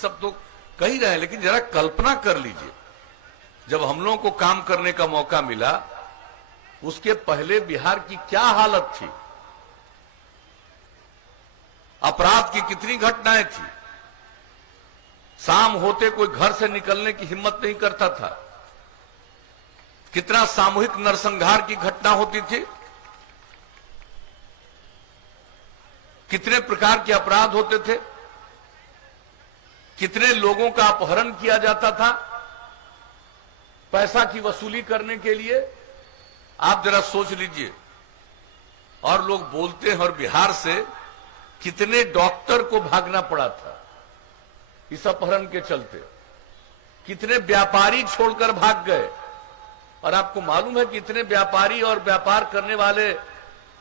सब तो कह ही रहे हैं, लेकिन जरा कल्पना कर लीजिए, जब हम लोगों को काम करने का मौका मिला उसके पहले बिहार की क्या हालत थी, अपराध की कितनी घटनाएं थी, शाम होते कोई घर से निकलने की हिम्मत नहीं करता था, कितना सामूहिक नरसंहार की घटना होती थी, कितने प्रकार के अपराध होते थे, कितने लोगों का अपहरण किया जाता था पैसा की वसूली करने के लिए। आप जरा सोच लीजिए। और लोग बोलते हैं, और बिहार से कितने डॉक्टर को भागना पड़ा था इस अपहरण के चलते, कितने व्यापारी छोड़कर भाग गए। और आपको मालूम है कि इतने व्यापारी और व्यापार करने वाले,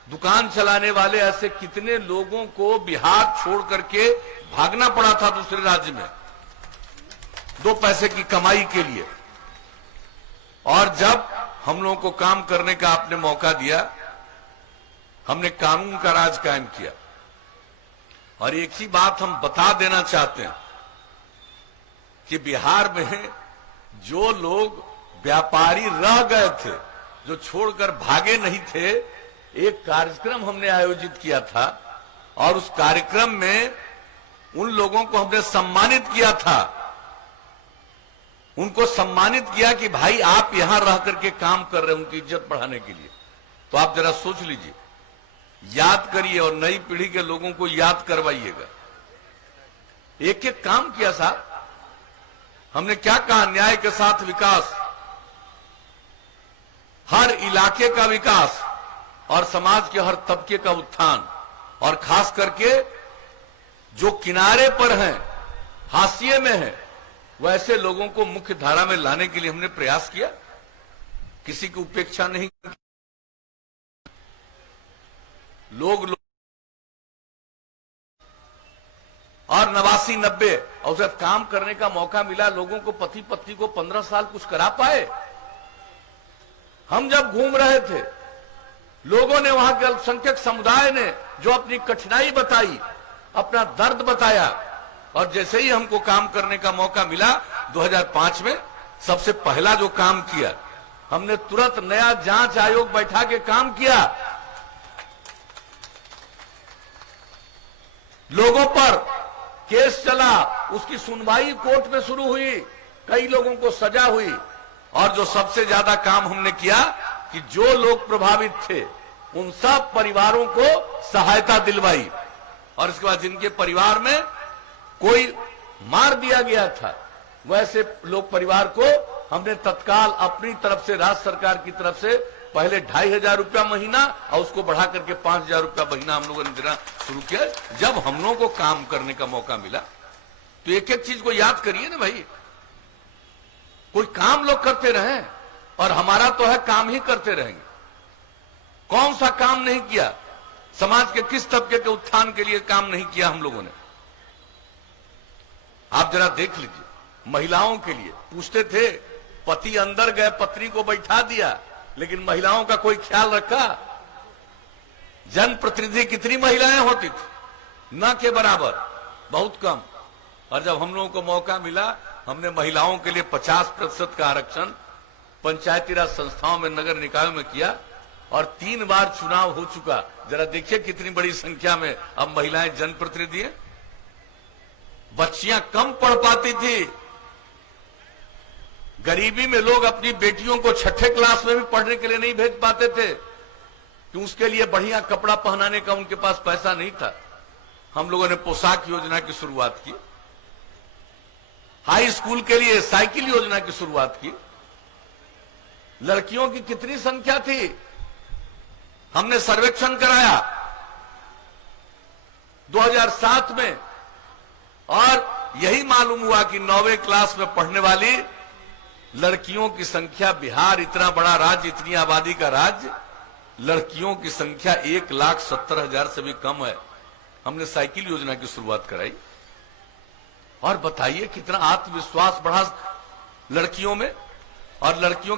दुकान चलाने वाले, ऐसे कितने लोगों को बिहार छोड़ करके भागना पड़ा था दूसरे राज्य में 2 पैसे की कमाई के लिए। और जब हम लोगों को काम करने का आपने मौका दिया, हमने कानून का राज कायम किया। और एक ही बात हम बता देना चाहते हैं कि बिहार में जो लोग व्यापारी रह गए थे, जो छोड़कर भागे नहीं थे, एक कार्यक्रम हमने आयोजित किया था और उस कार्यक्रम में उन लोगों को हमने सम्मानित किया था। उनको सम्मानित किया कि भाई आप यहां रह करके काम कर रहे हैं, उनकी इज्जत बढ़ाने के लिए। तो आप जरा सोच लीजिए, याद करिए और नई पीढ़ी के लोगों को याद करवाइएगा। एक एक काम किया साहब हमने। क्या कहा? न्याय के साथ विकास, हर इलाके का विकास और समाज के हर तबके का उत्थान, और खास करके जो किनारे पर हैं, हाशिए में हैं, वैसे लोगों को मुख्य धारा में लाने के लिए हमने प्रयास किया। किसी की उपेक्षा नहीं की। लोग और 89-90 और जब काम करने का मौका मिला, लोगों को, पति पत्नी को 15 साल कुछ करा पाए। हम जब घूम रहे थे, लोगों ने, वहां के अल्पसंख्यक समुदाय ने जो अपनी कठिनाई बताई, अपना दर्द बताया, और जैसे ही हमको काम करने का मौका मिला 2005 में, सबसे पहला जो काम किया, हमने तुरंत नया जांच आयोग बैठा के काम किया। लोगों पर केस चला, उसकी सुनवाई कोर्ट में शुरू हुई, कई लोगों को सजा हुई। और जो सबसे ज्यादा काम हमने किया कि जो लोग प्रभावित थे उन सब परिवारों को सहायता दिलवाई। और इसके बाद जिनके परिवार में कोई मार दिया गया था, वैसे लोग, परिवार को हमने तत्काल अपनी तरफ से, राज्य सरकार की तरफ से, पहले 2500 रुपया महीना और उसको बढ़ा करके 5000 रुपया महीना हम लोगों ने देना शुरू किया। जब हम लोगों को काम करने का मौका मिला, तो एक एक चीज को याद करिए ना भाई। कोई काम लोग करते रहे, और हमारा तो है काम ही करते रहेंगे। कौन सा काम नहीं किया? समाज के किस तबके के उत्थान के लिए काम नहीं किया हम लोगों ने? आप जरा देख लीजिए। महिलाओं के लिए पूछते थे, पति अंदर गए, पत्नी को बैठा दिया, लेकिन महिलाओं का कोई ख्याल रखा? जनप्रतिनिधि कितनी महिलाएं होती थी? न के बराबर, बहुत कम। और जब हम लोगों को मौका मिला, हमने महिलाओं के लिए 50% का आरक्षण पंचायती राज संस्थाओं में, नगर निकायों में किया, और 3 बार चुनाव हो चुका। जरा देखिए कितनी बड़ी संख्या में अब महिलाएं जनप्रतिनिधि हैं। बच्चियां कम पढ़ पाती थी। गरीबी में लोग अपनी बेटियों को 6ठे क्लास में भी पढ़ने के लिए नहीं भेज पाते थे, कि उसके लिए बढ़िया कपड़ा पहनाने का उनके पास पैसा नहीं था। हम लोगों ने पोशाक योजना की शुरुआत की, हाई स्कूल के लिए साइकिल योजना की शुरुआत की। लड़कियों की कितनी संख्या थी? हमने सर्वेक्षण कराया 2007 में, और यही मालूम हुआ कि 9वीं क्लास में पढ़ने वाली लड़कियों की संख्या, बिहार इतना बड़ा राज्य, इतनी आबादी का राज्य, लड़कियों की संख्या 1,70,000 से भी कम है। हमने साइकिल योजना की शुरुआत कराई, और बताइए कितना आत्मविश्वास बढ़ा लड़कियों में। और लड़कियों की